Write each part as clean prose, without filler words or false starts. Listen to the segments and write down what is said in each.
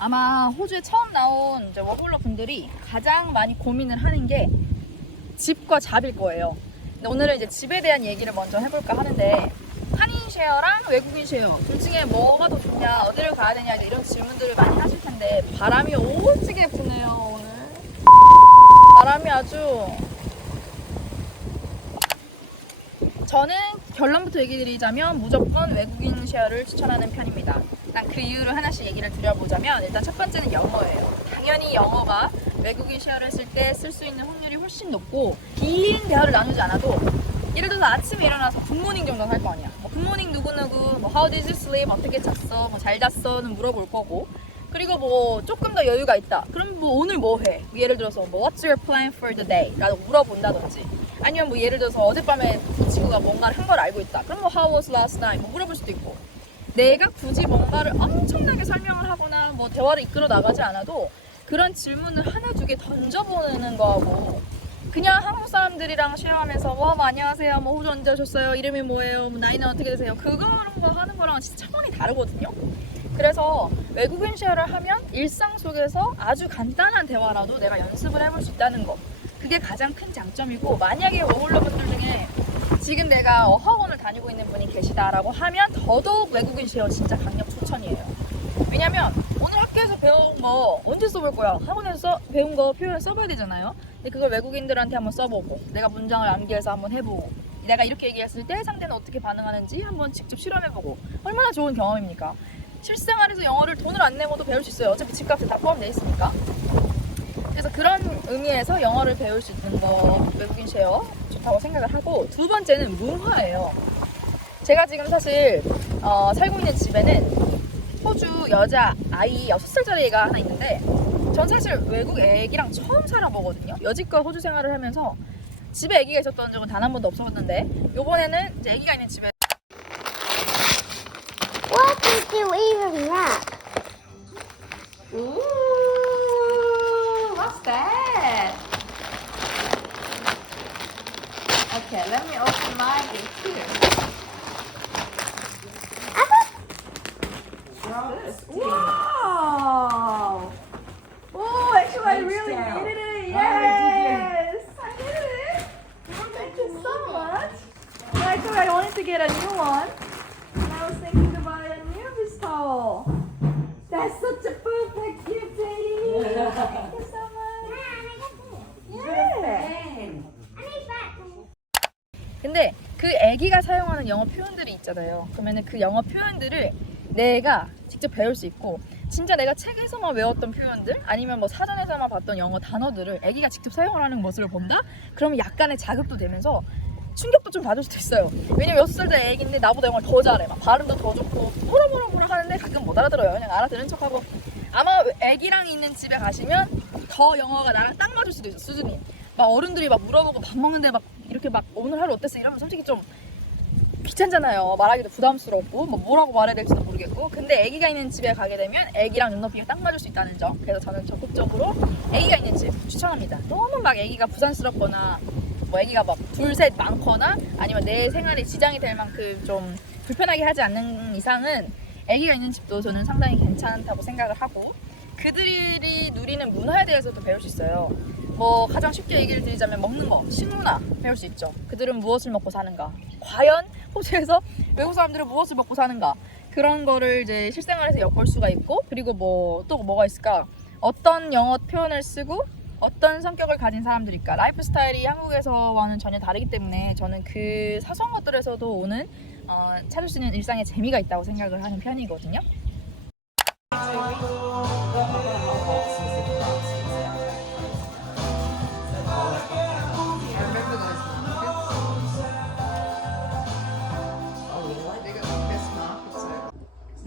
아마 호주에 처음 나온 이제 워홀러 분들이 가장 많이 고민을 하는 게 집과 잡일 거예요. 근데 오늘은 이제 집에 대한 얘기를 먼저 해볼까 하는데, 한인 쉐어랑 외국인 쉐어 둘 중에 뭐가 더 좋냐, 어디를 가야 되냐, 이런 질문들을 많이 하실 텐데, 바람이 오지게 부네요. 오늘 바람이 아주. 저는 결론부터 얘기 드리자면 무조건 외국인 쉐어를 추천하는 편입니다. 일단 그 이유를 하나씩 얘기를 드려보자면, 일단 첫 번째는 영어예요. 당연히 영어가 외국인 쉐어를 했을 때 쓸 수 있는 확률이 훨씬 높고, 긴 대화를 나누지 않아도 예를 들어서 아침에 일어나서 굿모닝 정도는 할 거 아니야. 뭐 굿모닝 누구누구, 뭐 how did you sleep, 어떻게 잤어, 뭐 잘 잤어는 물어볼 거고, 그리고 뭐 조금 더 여유가 있다, 그럼 뭐 오늘 뭐 해? 예를 들어서 뭐 what's your plan for the day? 라고 물어본다든지, 아니면 뭐 예를 들어서 어젯밤에 그 친구가 뭔가를 한 걸 알고 있다, 그럼 뭐 how was last night? 뭐 물어볼 수도 있고. 내가 굳이 뭔가를 엄청나게 설명을 하거나 뭐 대화를 이끌어 나가지 않아도 그런 질문을 하나 두 개 던져보는 거하고, 그냥 한국 사람들이랑 쉐어하면서 뭐 안녕하세요, 뭐 호주 언제 오셨어요, 이름이 뭐예요, 뭐 나이는 어떻게 되세요, 그런 거 하는 거랑 진짜 차원이 다르거든요. 그래서 외국인 쉐어를 하면 일상 속에서 아주 간단한 대화라도 내가 연습을 해볼 수 있다는 거, 그게 가장 큰 장점이고, 만약에 워홀러 분들 중에 지금 내가 어학원을 다니고 있는 분이 계시다라고 하면 더더욱 외국인 쉐어 진짜 강력 추천이에요. 왜냐면 오늘 학교에서 배운 거 언제 써볼 거야? 학원에서 배운 거 표현 써봐야 되잖아요. 근데 그걸 외국인들한테 한번 써보고, 내가 문장을 암기해서 한번 해보고, 내가 이렇게 얘기했을 때 상대는 어떻게 반응하는지 한번 직접 실험해보고, 얼마나 좋은 경험입니까? 실생활에서 영어를 돈을 안 내고도 배울 수 있어요. 어차피 집값에 다 포함되어 있으니까. 그래서 그런 의미에서 영어를 배울 수 있는 거 외국인 쉐어 좋다고 생각을 하고, 두 번째는 문화예요. 제가 지금 사실 살고 있는 집에는 호주 여자 아이 6살짜리 애가 하나 있는데, 전 사실 외국 애기랑 처음 살아보거든요. 여지껏 호주 생활을 하면서 집에 애기가 있었던 적은 단 한 번도 없었는데, 요번에는 이제 애기가 있는 집에. What did you even wrap? Ooh, what's that? Okay, let me open my gift here. Wow! Oh, actually, I really needed it. Yes, I needed it. Thank you so much. Well, actually, I wanted to get a new one, and I was thinking to buy a new beach towel. That's such a perfect gift, Sadie. Thank you so much. Yeah. 근데 그 애기가 사용하는 영어 표현들이 있잖아요. 그러면은 그 영어 표현들을 내가 직접 배울 수 있고, 진짜 내가 책에서만 외웠던 표현들, 아니면 뭐 사전에서만 봤던 영어 단어들을 애기가 직접 사용을 하는 모습을 본다? 그러면 약간의 자극도 되면서 충격도 좀 받을 수도 있어요. 왜냐면 6살짜리 애기인데 나보다 영어를 더 잘해. 막 발음도 더 좋고 뭐라 하는데 가끔 못 알아들어요. 그냥 알아들은 척하고. 아마 애기랑 있는 집에 가시면 더 영어가 나랑 딱 맞을 수도 있어, 수준이. 막 어른들이 막 물어보고 밥 먹는데 막 이렇게 막 오늘 하루 어땠어? 이러면 솔직히 좀 귀찮잖아요. 말하기도 부담스럽고 뭐 뭐라고 말해야 될지도 모르겠고. 근데 애기가 있는 집에 가게 되면 애기랑 눈높이가 딱 맞을 수 있다는 점, 그래서 저는 적극적으로 애기가 있는 집 추천합니다. 너무 막 애기가 부산스럽거나 뭐 애기가 막 둘 셋 많거나 아니면 내 생활에 지장이 될 만큼 좀 불편하게 하지 않는 이상은 애기가 있는 집도 저는 상당히 괜찮다고 생각을 하고, 그들이 누리는 문화에 대해서도 배울 수 있어요. 뭐 가장 쉽게 얘기를 드리자면 먹는 거, 식문화 배울 수 있죠. 그들은 무엇을 먹고 사는가, 과연 호주에서 외국 사람들은 무엇을 먹고 사는가, 그런 거를 이제 실생활에서 엿볼 수가 있고, 그리고 뭐 또 뭐가 있을까, 어떤 영어 표현을 쓰고 어떤 성격을 가진 사람들일까, 라이프 스타일이 한국에서와는 전혀 다르기 때문에 저는 그 사소한 것들에서도 오는 찾을 수 있는 일상의 재미가 있다고 생각을 하는 편이거든요.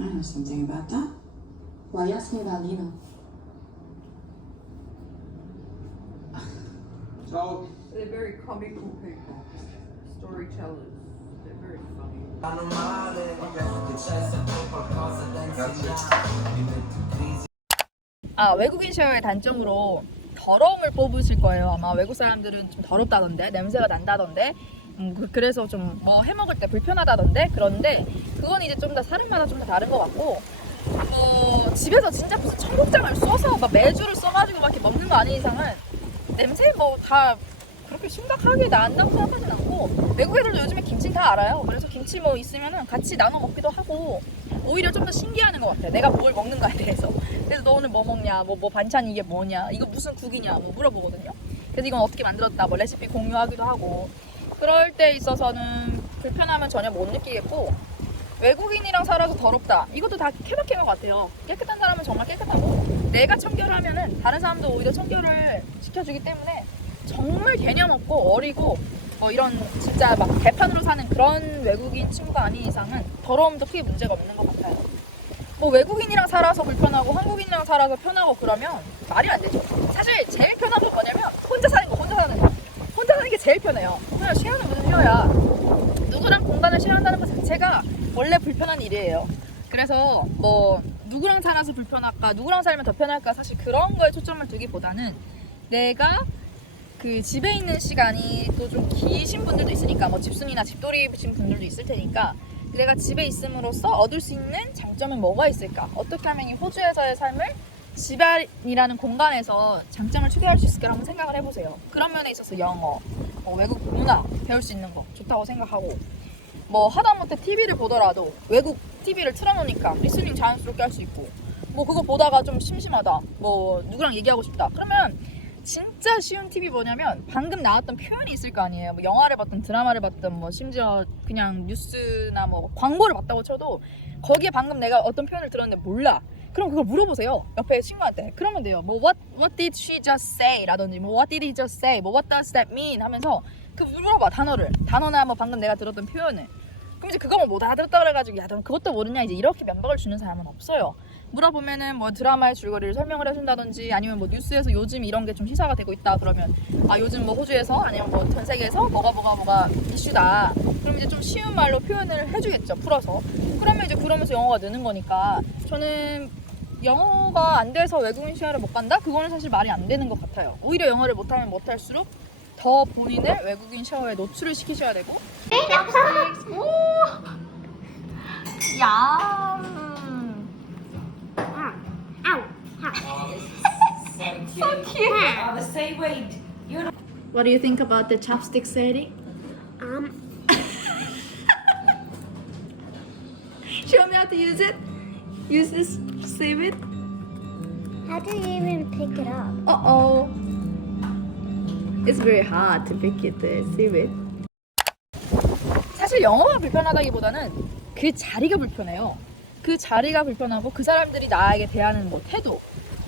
I know something about that. Why you ask me about Lena? So, They're very comical people, storytellers. They're very funny. 외국인 쉐어의 단점으로 더러움을 뽑으실 거예요. 아마 외국 사람들은 좀 더럽다던데, 냄새가 난다던데, 그래서 좀 뭐 해먹을 때 불편하다던데. 그런데 그건 이제 좀 더 사람마다 좀 더 다른 것 같고, 집에서 진짜 무슨 청국장을 써서 막 메주를 써가지고 막 이렇게 먹는 거 아닌 이상은 냄새 뭐 다 그렇게 심각하게 난다고 생각하진 않고, 외국 애들도 요즘에 김치는 다 알아요. 그래서 김치 뭐 있으면은 같이 나눠 먹기도 하고, 오히려 좀 더 신기해하는 것 같아요. 내가 뭘 먹는가에 대해서. 그래서 너 오늘 뭐 먹냐, 뭐 반찬 이게 뭐냐, 이거 무슨 국이냐, 뭐 물어보거든요. 그래서 이건 어떻게 만들었다, 뭐 레시피 공유하기도 하고. 그럴 때 있어서는 불편함은 전혀 못 느끼겠고, 외국인이랑 살아서 더럽다, 이것도 다 케바케인 것 같아요. 깨끗한 사람은 정말 깨끗하고, 내가 청결하면은 다른 사람도 오히려 청결을 시켜주기 때문에 정말 개념 없고 어리고, 뭐 이런 진짜 막 개판으로 사는 그런 외국인 친구가 아닌 이상은 더러움도 크게 문제가 없는 것 같아요. 뭐 외국인이랑 살아서 불편하고 한국인이랑 살아서 편하고 그러면 말이 안 되죠. 사실 제일 편한 건 뭐냐면 혼자 사는 거. 혼자 사는 게 제일 편해요. 그냥 쉐어는 무슨 쉐어야. 누구랑 공간을 쉐어한다는 것 자체가 원래 불편한 일이에요. 그래서 뭐 누구랑 살아서 불편할까, 누구랑 살면 더 편할까, 사실 그런 거에 초점을 두기보다는 내가 그 집에 있는 시간이 또 좀 기신 분들도 있으니까, 뭐 집순이나 집돌이신 분들도 있을 테니까, 내가 집에 있음으로써 얻을 수 있는 장점은 뭐가 있을까? 어떻게 하면 이 호주에서의 삶을 집안이라는 공간에서 장점을 추구할 수 있을까 한번 생각을 해보세요. 그런 면에 있어서 영어, 뭐 외국 문화 배울 수 있는 거 좋다고 생각하고, 뭐 하다못해 TV를 보더라도 외국 TV를 틀어놓으니까 리스닝 자연스럽게 할 수 있고, 뭐 그거 보다가 좀 심심하다, 뭐 누구랑 얘기하고 싶다, 그러면 진짜 쉬운 팁이 뭐냐면 방금 나왔던 표현이 있을 거 아니에요. 뭐 영화를 봤든 드라마를 봤든 뭐 심지어 그냥 뉴스나 뭐 광고를 봤다고 쳐도 거기에 방금 내가 어떤 표현을 들었는데 몰라. 그럼 그걸 물어보세요. 옆에 친구한테. 그러면 돼요. 뭐 what did she just say? 라든지 뭐 what did he just say? 뭐 what does that mean? 하면서 그 물어봐. 단어나 뭐 방금 내가 들었던 표현을. 그럼 이제 그거 못 알아들었다 그래가지고 야 넌 그것도 모르냐, 이제 이렇게 면박을 주는 사람은 없어요. 물어보면은 뭐 드라마의 줄거리를 설명을 해준다든지, 아니면 뭐 뉴스에서 요즘 이런 게 좀 시사가 되고 있다 그러면 아 요즘 뭐 호주에서 아니면 뭐 전 세계에서 뭐가 이슈다, 그럼 이제 좀 쉬운 말로 표현을 해주겠죠, 풀어서. 그러면 이제 그러면서 영어가 느는 거니까. 저는 영어가 안 돼서 외국인 시야를 못 간다? 그거는 사실 말이 안 되는 것 같아요. 오히려 영어를 못하면 못할수록 더 본인을 외국인 샤워에 노출을 시키셔야 되고. 오! 야. So cute. the same way. What do you think about the chopstick setting? Show me how to use it. Use this, save it. How do you even pick it up? Uh-oh. It's very hard to pick it, save it. 사실 영어가 불편하다기보다는 그 자리가 불편해요. 그 자리가 불편하고 그 사람들이 나에게 대하는 뭐 태도,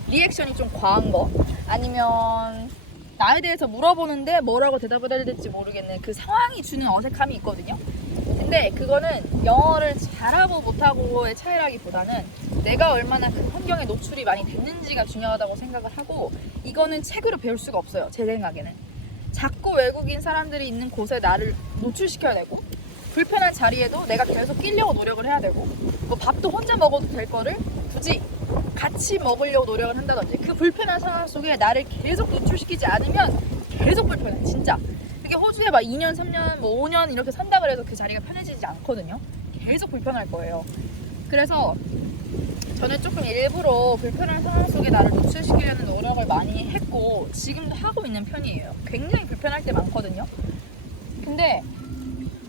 리액션이 좀 과한 거, 아니면 나에 대해서 물어보는데 뭐라고 대답을 해야 될지 모르겠는 그 상황이 주는 어색함이 있거든요. 근데 그거는 영어를 잘하고 못하고의 차이라기보다는 내가 얼마나 그 환경에 노출이 많이 됐는지가 중요하다고 생각을 하고, 이거는 책으로 배울 수가 없어요, 제 생각에는. 자꾸 외국인 사람들이 있는 곳에 나를 노출시켜야 되고, 불편한 자리에도 내가 계속 끼려고 노력을 해야 되고, 뭐 밥도 혼자 먹어도 될 거를 굳이 같이 먹으려고 노력을 한다든지, 그 불편한 상황 속에 나를 계속 노출시키지 않으면 계속 불편해, 진짜. 그게 호주에 막 2년, 3년, 뭐 5년 이렇게 산다 그래서 그 자리가 편해지지 않거든요. 계속 불편할 거예요. 그래서 저는 조금 일부러 불편한 상황 속에 나를 노출시키려는 노력을 많이 했고, 지금도 하고 있는 편이에요. 굉장히 불편할 때 많거든요. 근데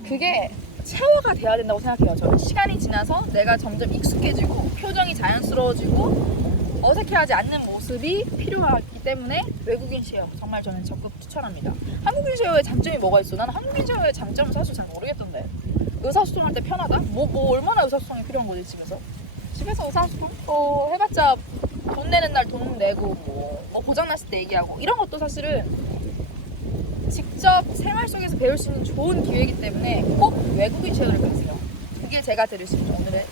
그게 체화가 돼야 된다고 생각해요. 저는 시간이 지나서 내가 점점 익숙해지고 표정이 자연스러워지고 어색해하지 않는 모습이 필요하기 때문에 외국인 쉐어 정말 저는 적극 추천합니다. 한국인 쉐어의 장점이 뭐가 있어? 나는 한국인 쉐어의 장점은 사실 잘 모르겠던데. 의사소통할 때 편하다? 뭐 얼마나 의사소통이 필요한 거지 집에서? 집에서 의사소통? 해봤자 돈 내는 날 돈 내고 뭐 고장났을 때 얘기하고, 이런 것도 사실은 직접 생활 속에서 배울 수 있는 좋은 기회이기 때문에 꼭 외국인 쉐어를 배우세요. 그게 제가 드릴 수 있는 오늘의